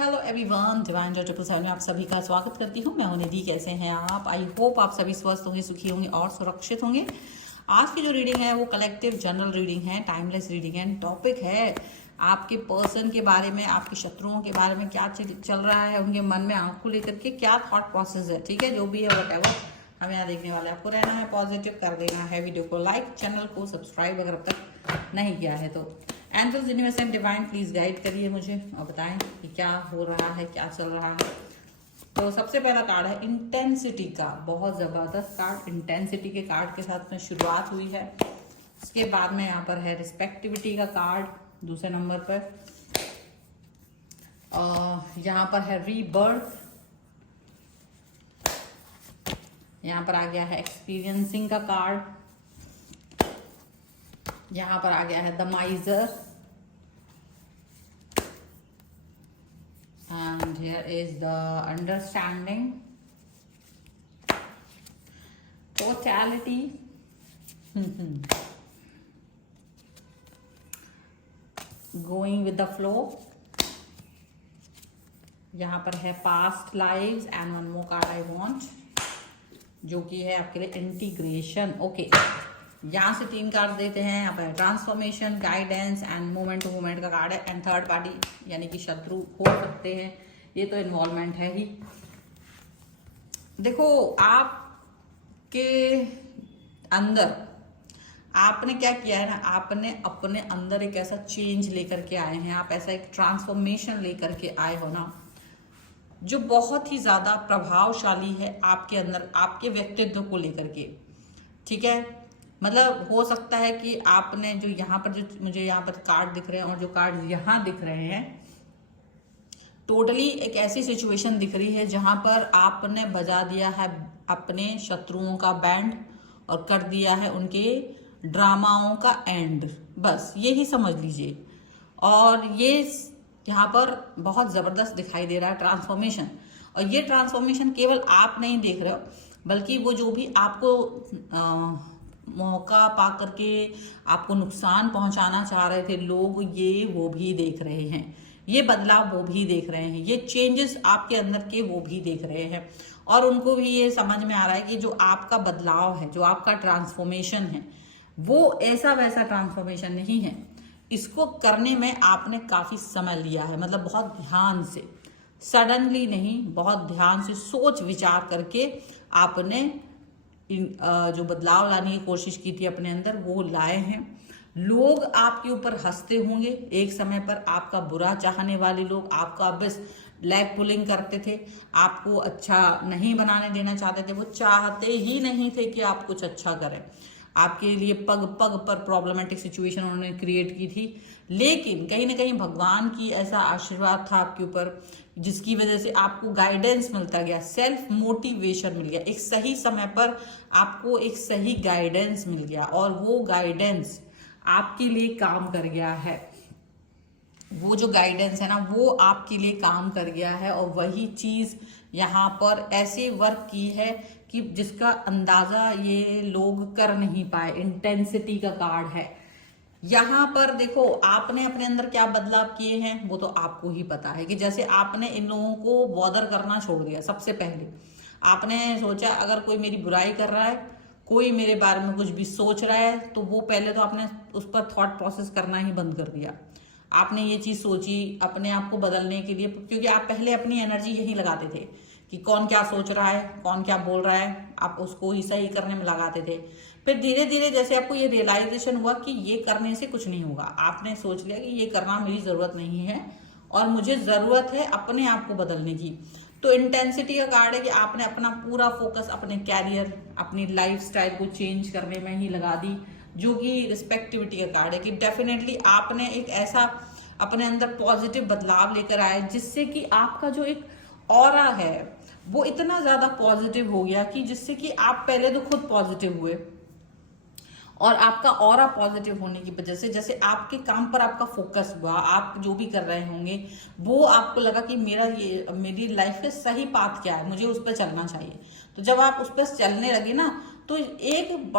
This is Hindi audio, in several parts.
हेलो एवरीवन, डिवाइन जो 777 में आप सभी का स्वागत करती हूँ। मैं हूं निधि। कैसे हैं आप? आई होप आप सभी स्वस्थ होंगे, सुखी होंगे और सुरक्षित होंगे। आज की जो रीडिंग है वो कलेक्टिव जनरल रीडिंग है, टाइमलेस रीडिंग है। टॉपिक है आपके पर्सन के बारे में, आपके शत्रुओं के बारे में क्या चल रहा है, उनके मन में आपको लेकर के क्या थॉट प्रोसेस है। ठीक है, जो भी है वट हम यहाँ देखने वाले। आपको रहना है पॉजिटिव, कर देना है वीडियो को लाइक, चैनल को सब्सक्राइब अगर अब तक नहीं किया है तो। Angels, universe and divine please guide करिए मुझे और बताएं कि क्या हो रहा है, क्या चल रहा है। तो सबसे पहला कार्ड है इंटेंसिटी का, बहुत जबरदस्त कार्ड। इंटेंसिटी के कार्ड के साथ में शुरुआत हुई है। उसके बाद में यहाँ पर है रिस्पेक्टिविटी का कार्ड दूसरे नंबर पर। यहाँ पर है रीबर्थ। यहाँ पर आ गया है एक्सपीरियंसिंग का कार्ड। यहाँ पर आ गया है the माइजर and here is the understanding, totality, going with the flow. यहाँ पर है past lives and one more card I want, जो कि है आपके लिए इंटीग्रेशन। ओके, यहाँ से 3 कार्ड देते हैं। यहाँ पर transformation, guidance and moment to moment का कार्ड है। एंड थर्ड पार्टी यानी कि शत्रु हो सकते हैं, ये तो इन्वॉल्वमेंट है ही। देखो, आपके अंदर आपने क्या किया है ना, आपने अपने अंदर एक ऐसा चेंज लेकर के आए हैं, आप ऐसा एक ट्रांसफॉर्मेशन लेकर के आए हो ना, जो बहुत ही ज्यादा प्रभावशाली है आपके अंदर, आपके व्यक्तित्व को लेकर के। ठीक है, मतलब हो सकता है कि आपने जो यहाँ पर, जो मुझे यहाँ पर कार्ड दिख रहे हैं और जो कार्ड यहाँ दिख रहे हैं, टोटली एक ऐसी सिचुएशन दिख रही है जहां पर आपने बजा दिया है अपने शत्रुओं का बैंड और कर दिया है उनके ड्रामाओं का एंड। बस यही समझ लीजिए। और ये यहाँ पर बहुत जबरदस्त दिखाई दे रहा है ट्रांसफॉर्मेशन। और ये ट्रांसफॉर्मेशन केवल आप नहीं देख रहे हो, बल्कि वो जो भी आपको मौका पा करके आपको नुकसान पहुंचाना चाह रहे थे लोग, ये वो भी देख रहे हैं। ये बदलाव वो भी देख रहे हैं, ये चेंजेस आपके अंदर के वो भी देख रहे हैं। और उनको भी ये समझ में आ रहा है कि जो आपका बदलाव है, जो आपका ट्रांसफॉर्मेशन है, वो ऐसा वैसा ट्रांसफॉर्मेशन नहीं है। इसको करने में आपने काफी समय लिया है, मतलब बहुत ध्यान से, सडनली नहीं, बहुत ध्यान से सोच विचार करके आपने जो बदलाव लाने की कोशिश की थी अपने अंदर, वो लाए हैं। लोग आपके ऊपर हंसते होंगे एक समय पर, आपका बुरा चाहने वाले लोग आपका बस लेग पुलिंग करते थे, आपको अच्छा नहीं बनाने देना चाहते थे, वो चाहते ही नहीं थे कि आप कुछ अच्छा करें। आपके लिए पग पग पर प्रॉब्लमेटिक सिचुएशन उन्होंने क्रिएट की थी। लेकिन कहीं ना कहीं भगवान की ऐसा आशीर्वाद था आपके ऊपर, जिसकी वजह से आपको गाइडेंस मिलता गया, सेल्फ मोटिवेशन मिल गया। एक सही समय पर आपको एक सही गाइडेंस मिल गया और वो गाइडेंस आपके लिए काम कर गया है। वो जो गाइडेंस है ना, वो आपके लिए काम कर गया है। और वही चीज यहाँ पर ऐसे वर्क की है कि जिसका अंदाजा ये लोग कर नहीं पाए। इंटेंसिटी का कार्ड है यहाँ पर। देखो, आपने अपने अंदर क्या बदलाव किए हैं वो तो आपको ही पता है। कि जैसे आपने इन लोगों को बॉदर करना छोड़ दिया। सबसे पहले आपने सोचा अगर कोई मेरी बुराई कर रहा है, कोई मेरे बारे में कुछ भी सोच रहा है, तो वो पहले तो आपने उस पर थॉट प्रोसेस करना ही बंद कर दिया। आपने ये चीज सोची अपने आप को बदलने के लिए, क्योंकि आप पहले अपनी एनर्जी यही लगाते थे कि कौन क्या सोच रहा है, कौन क्या बोल रहा है, आप उसको ही सही करने में लगाते थे। फिर धीरे धीरे जैसे आपको ये रियलाइजेशन हुआ कि ये करने से कुछ नहीं होगा, आपने सोच लिया कि ये करना मेरी जरूरत नहीं है और मुझे जरूरत है अपने आप को बदलने की। तो इंटेंसिटी का कार्ड है कि आपने अपना पूरा फोकस अपने कैरियर, अपनी लाइफस्टाइल को चेंज करने में ही लगा दी, जो कि रिस्पेक्टिविटी का कार्ड है। कि डेफिनेटली आपने एक ऐसा अपने अंदर पॉजिटिव बदलाव लेकर आए जिससे कि आपका जो एक ऑरा है वो इतना ज्यादा पॉजिटिव हो गया कि जिससे कि आप पहले तो खुद पॉजिटिव हुए और आपका ऑरा पॉजिटिव होने की वजह से जैसे आपके काम पर आपका फोकस हुआ, आप जो भी कर रहे होंगे वो आपको लगा कि मेरी लाइफ का सही पाथ क्या है, मुझे उस पर चलना चाहिए। तो जब आप उस पर चलने लगे ना, तो एक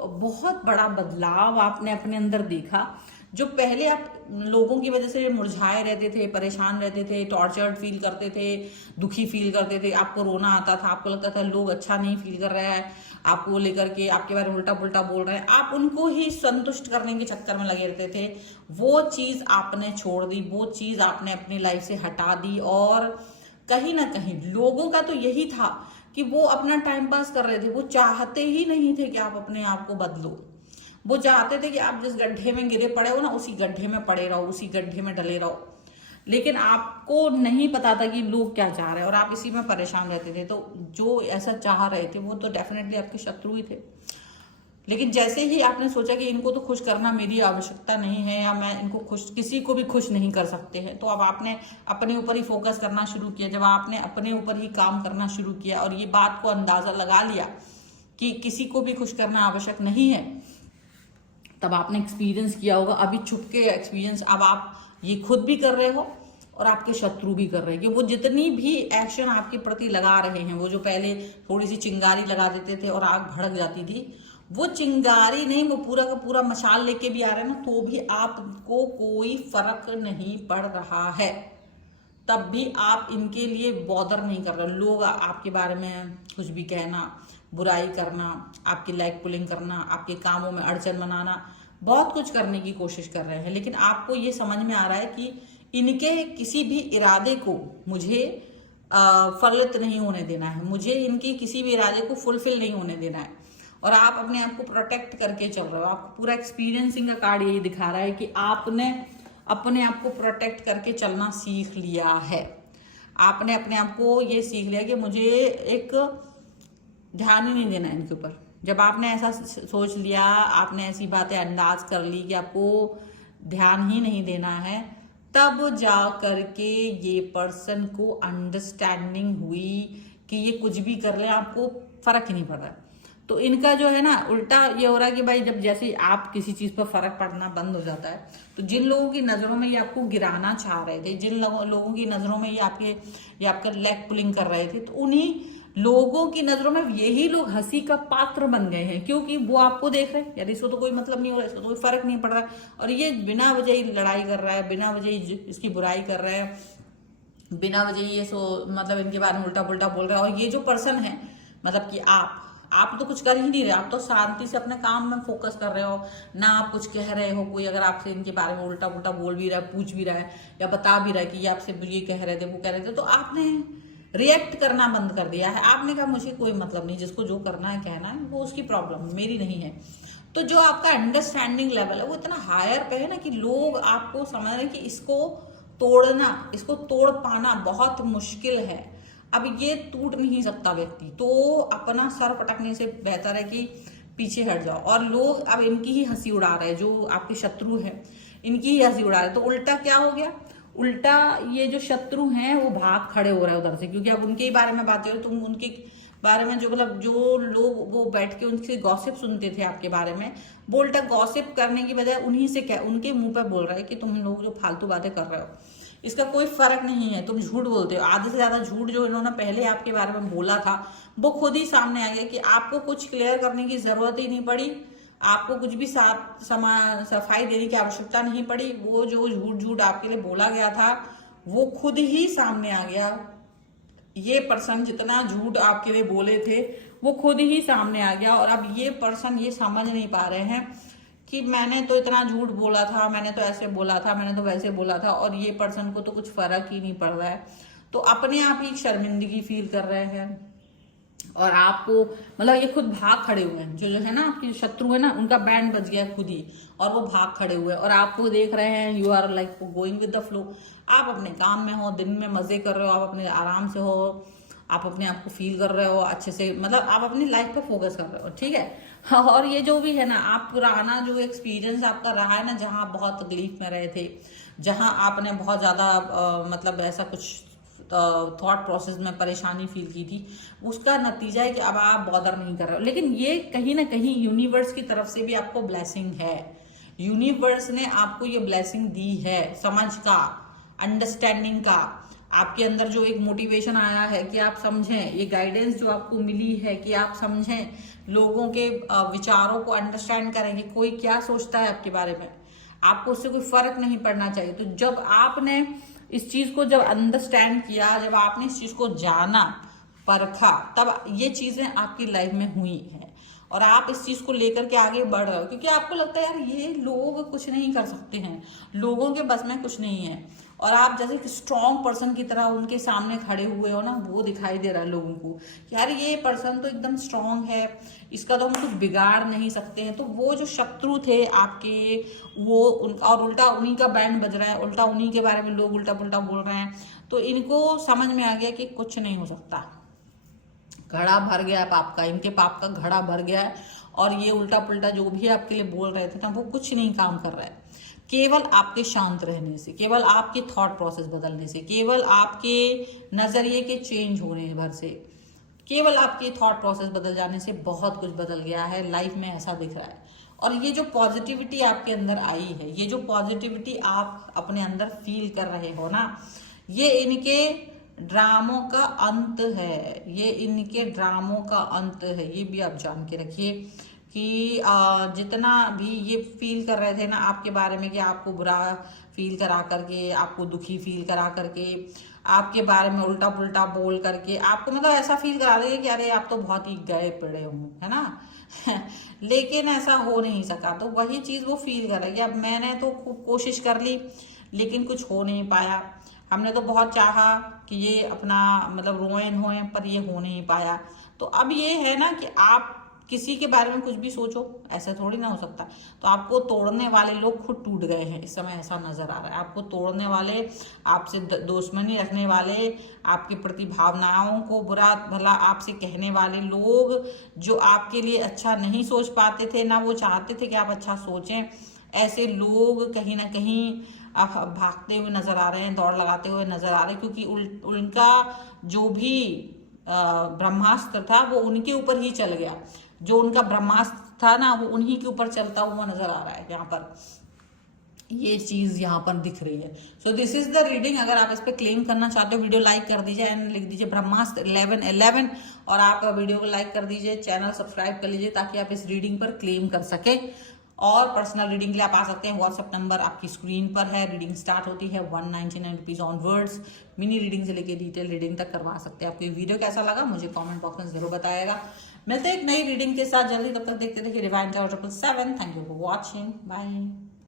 बहुत बड़ा बदलाव आपने अपने अंदर देखा, जो पहले आप लोगों की वजह से मुरझाए रहते थे, परेशान रहते थे, टॉर्चर्ड फील करते थे, दुखी फील करते थे, आपको रोना आता था, आपको लगता था लोग अच्छा नहीं फील कर रहा है आपको लेकर के, आपके बारे में उल्टा पुल्टा बोल रहे हैं, आप उनको ही संतुष्ट करने के चक्कर में लगे रहते थे। वो चीज आपने छोड़ दी, वो चीज आपने अपनी लाइफ से हटा दी। और कहीं ना कहीं लोगों का तो यही था कि वो अपना टाइम पास कर रहे थे, वो चाहते ही नहीं थे कि आप अपने आप को बदलो। वो चाहते थे कि आप जिस गड्ढे में गिरे पड़े हो ना, उसी गड्ढे में पड़े रहो, उसी गड्ढे में डले रहो। लेकिन आपको नहीं पता था कि लोग क्या चाह रहे हैं और आप इसी में परेशान रहते थे। तो जो ऐसा चाह रहे थे वो तो डेफिनेटली आपके शत्रु ही थे। लेकिन जैसे ही आपने सोचा कि इनको तो खुश करना मेरी आवश्यकता नहीं है, या मैं इनको खुश, किसी को भी खुश नहीं कर सकते हैं, तो अब आपने अपने ऊपर ही फोकस करना शुरू किया। जब आपने अपने ऊपर ही काम करना शुरू किया और ये बात को अंदाजा लगा लिया कि किसी को भी खुश करना आवश्यक नहीं है, तब आपने एक्सपीरियंस किया होगा, अभी छुप के एक्सपीरियंस, अब आप ये खुद भी कर रहे हो और आपके शत्रु भी कर रहे हैं कि वो जितनी भी एक्शन आपके प्रति लगा रहे हैं, वो जो पहले थोड़ी सी चिंगारी लगा देते थे और आग भड़क जाती थी, वो चिंगारी नहीं, वो पूरा का पूरा मशाल लेके भी आ रहे हैं ना, तो भी आपको कोई फर्क नहीं पड़ रहा है। तब भी आप इनके लिए बॉदर नहीं कर रहे। लोग आपके बारे में कुछ भी कहना, बुराई करना, आपकी लाइक पुलिंग करना, आपके कामों में अड़चन बनाना, बहुत कुछ करने की कोशिश कर रहे हैं। लेकिन आपको ये समझ में आ रहा है कि इनके किसी भी इरादे को मुझे फलित नहीं होने देना है, मुझे इनकी किसी भी इरादे को फुलफिल नहीं होने देना है। और आप अपने आप को प्रोटेक्ट करके चल रहे हो। आपको पूरा एक्सपीरियंसिंग का कार्ड यही दिखा रहा है कि आपने अपने आप को प्रोटेक्ट करके चलना सीख लिया है। आपने अपने आप को ये सीख लिया कि मुझे एक ध्यान ही नहीं देना है इनके ऊपर। जब आपने ऐसा सोच लिया, आपने ऐसी बातें अंदाज कर ली कि आपको ध्यान ही नहीं देना है, तब जा करके ये पर्सन को अंडरस्टैंडिंग हुई कि ये कुछ भी कर ले, आपको फर्क ही नहीं पड़ रहा। तो इनका जो है ना उल्टा ये हो रहा है कि भाई जब जैसे आप किसी चीज पर फर्क पड़ना बंद हो जाता है, तो जिन लोगों की नजरों में ये आपको गिराना चाह रहे थे, जिन लोगों की नजरों में ये आपका लेग पुलिंग कर रहे थे, तो उन्हीं लोगों की नजरों में यही लोग हंसी का पात्र बन गए हैं, क्योंकि वो आपको देख रहे हैं यार इसको तो कोई मतलब नहीं हो रहा, इसको तो कोई फर्क नहीं पड़ रहा, और ये बिना वजह ही लड़ाई कर रहा है, बिना वजह ही इसकी बुराई कर रहा है, बिना वजह ये मतलब इनके बारे में उल्टा पुल्टा बोल रहा है। और ये जो पर्सन है, मतलब कि आप तो कुछ कर ही नहीं रहे, आप तो शांति से अपने काम में फोकस कर रहे हो ना, आप कुछ कह रहे हो। कोई अगर आपसे इनके बारे में उल्टा पुल्टा बोल भी रहा है, पूछ भी रहा है या बता भी रहा है कि ये आपसे ये कह रहे थे, वो कह रहे थे, तो आपने रिएक्ट करना बंद कर दिया है। आपने कहा मुझे कोई मतलब नहीं, जिसको जो करना है कहना है, वो उसकी प्रॉब्लम, मेरी नहीं है। तो जो आपका अंडरस्टैंडिंग लेवल है वो इतना हायर पे है ना कि लोग आपको समझ रहे हैं कि इसको तोड़ना, इसको तोड़ पाना बहुत मुश्किल है। अब ये टूट नहीं सकता व्यक्ति, तो अपना सर पटकने से बेहतर है कि पीछे हट जाओ। और लोग अब इनकी ही हंसी उड़ा रहे हैं, जो आपके शत्रु हैं इनकी ही हंसी उड़ा रहे हैं। तो उल्टा क्या हो गया, उल्टा ये जो शत्रु हैं वो भाग खड़े हो रहे हैं उधर से, क्योंकि अब उनके ही बारे में बातें हो, तुम उनके बारे में जो मतलब जो लोग वो बैठ के उनसे गॉसिप सुनते थे आपके बारे में, वो उल्टा गॉसिप करने की बजाय उन्हीं से क्या उनके मुंह पे बोल रहे हैं कि तुम लोग जो फालतू बातें कर रहे हो इसका कोई फर्क नहीं है, तुम झूठ बोलते हो। आधे से ज्यादा झूठ जो इन्होंने पहले आपके बारे में बोला था वो खुद ही सामने आ गया कि आपको कुछ क्लियर करने की जरूरत ही नहीं पड़ी, आपको कुछ भी सफाई देने की आवश्यकता नहीं पड़ी। वो जो झूठ आपके लिए बोला गया था वो खुद ही सामने आ गया। ये पर्सन जितना झूठ आपके लिए बोले थे वो खुद ही सामने आ गया। और अब ये पर्सन ये समझ नहीं पा रहे हैं कि मैंने तो इतना झूठ बोला था, मैंने तो ऐसे बोला था, मैंने तो वैसे बोला था, और ये पर्सन को तो कुछ फर्क ही नहीं पड़ रहा है। तो अपने आप ही शर्मिंदगी फील कर रहे हैं और आपको मतलब ये खुद भाग खड़े हुए हैं। जो है ना आपके शत्रु है ना, उनका बैंड बज गया खुद ही, और वो भाग खड़े हुए हैं और आपको देख रहे हैं। You are like going with the flow. आप अपने काम में हो, दिन में मजे कर रहे हो, आप अपने आराम से हो, आप अपने आप को फील कर रहे हो अच्छे से, मतलब आप अपनी लाइफ पे फोकस कर रहे हो, ठीक है। और ये जो भी है ना, आप पुराना जो एक्सपीरियंस आपका रहा है ना, जहाँ आप बहुत तकलीफ में रहे थे, जहाँ आपने बहुत ज्यादा मतलब ऐसा कुछ थॉट प्रोसेस में परेशानी फील की थी, उसका नतीजा है कि अब आप बॉदर नहीं कर रहे हो। लेकिन ये कहीं ना कहीं यूनिवर्स की तरफ से भी आपको ब्लेसिंग है। यूनिवर्स ने आपको ये ब्लेसिंग दी है, समझ का, अंडरस्टैंडिंग का। आपके अंदर जो एक मोटिवेशन आया है कि आप समझें, ये गाइडेंस जो आपको मिली है कि आप समझें, लोगों के विचारों को अंडरस्टैंड करें कि कोई क्या सोचता है आपके बारे में। आपको उससे कोई फर्क नहीं पड़ना चाहिए। तो जब आपने इस चीज को जब अंडरस्टैंड किया, जब आपने इस चीज को जाना, परखा, तब ये चीजें आपकी लाइफ में हुई हैं और आप इस चीज को लेकर के आगे बढ़ रहे हो, क्योंकि आपको लगता है यार ये लोग कुछ नहीं कर सकते हैं, लोगों के बस में कुछ नहीं है, और आप जैसे कि स्ट्रॉन्ग पर्सन की तरह उनके सामने खड़े हुए हो ना, वो दिखाई दे रहा है लोगों को कि यार ये पर्सन तो एकदम स्ट्रॉन्ग है, इसका तो हम कुछ बिगाड़ नहीं सकते हैं। तो वो जो शत्रु थे आपके, वो और उल्टा उन्हीं का बैंड बज रहा है, उल्टा उन्हीं के बारे में लोग उल्टा पुल्टा बोल रहे हैं, तो इनको समझ में आ गया कि कुछ नहीं हो सकता, घड़ा भर गया है पाप का, इनके पाप का घड़ा भर गया है, और ये उल्टा पुल्टा जो भी आपके लिए बोल रहे थे ना, वो कुछ नहीं काम कर रहा है। केवल आपके शांत रहने से, केवल आपके थॉट प्रोसेस बदलने से, केवल आपके नजरिए के चेंज होने भर से, केवल आपके थॉट प्रोसेस बदल जाने से बहुत कुछ बदल गया है लाइफ में, ऐसा दिख रहा है। और ये जो पॉजिटिविटी आपके अंदर आई है, ये जो पॉजिटिविटी आप अपने अंदर फील कर रहे हो ना, ये इनके ड्रामों का अंत है, ये इनके ड्रामों का अंत है। ये भी आप जान के रखिए कि जितना भी ये फील कर रहे थे ना आपके बारे में, कि आपको बुरा फील करा करके, आपको दुखी फील करा करके, आपके बारे में उल्टा पुल्टा बोल करके आपको मतलब ऐसा फील करा रहे कि अरे आप तो बहुत ही गए पड़े हो, है ना लेकिन ऐसा हो नहीं सका। तो वही चीज वो फील कर रही है। अब मैंने तो खूब कोशिश कर ली लेकिन कुछ हो नहीं पाया, हमने तो बहुत चाहा कि ये अपना मतलब रोए धोए, पर ये हो नहीं पाया। तो अब ये है ना कि आप किसी के बारे में कुछ भी सोचो, ऐसा थोड़ी ना हो सकता। तो आपको तोड़ने वाले लोग खुद टूट गए हैं इस समय, ऐसा नजर आ रहा है। आपको तोड़ने वाले, आपसे दुश्मनी रखने वाले, आपके प्रति भावनाओं को बुरा भला आपसे कहने वाले लोग, जो आपके लिए अच्छा नहीं सोच पाते थे, ना वो चाहते थे कि आप अच्छा सोचें, ऐसे लोग कहीं ना कहीं अब भागते हुए नजर आ रहे हैं, दौड़ लगाते हुए नजर आ रहे हैं, क्योंकि उनका जो भी ब्रह्मास्त्र था वो उनके ऊपर ही चल गया। जो उनका ब्रह्मास्त्र था ना, वो उन्हीं के ऊपर चलता हुआ नजर आ रहा है। यहाँ पर ये चीज यहाँ पर दिख रही है। So this is the reading. अगर आप इस पे क्लेम करना चाहते हो, वीडियो लाइक कर दीजिए एंड लिख दीजिए ब्रह्मास्त्र 1111, और आप वीडियो को लाइक कर दीजिए, चैनल सब्सक्राइब कर लीजिए, ताकि आप इस रीडिंग पर क्लेम कर सके। और पर्सनल रीडिंग के लिए आप आ सकते हैं, व्हाट्सएप नंबर आपकी स्क्रीन पर है। रीडिंग स्टार्ट होती है 199 रुपीज ऑनवर्ड्स। मिनी रीडिंग से लेके डिटेल रीडिंग तक करवा सकते हैं। आपको ये वीडियो कैसा लगा मुझे कमेंट बॉक्स में जरूर बताएगा। मिलते हैं एक नई रीडिंग के साथ जल्दी, तब तक देखते रहिए divine tower 777। Thank you for watching, bye.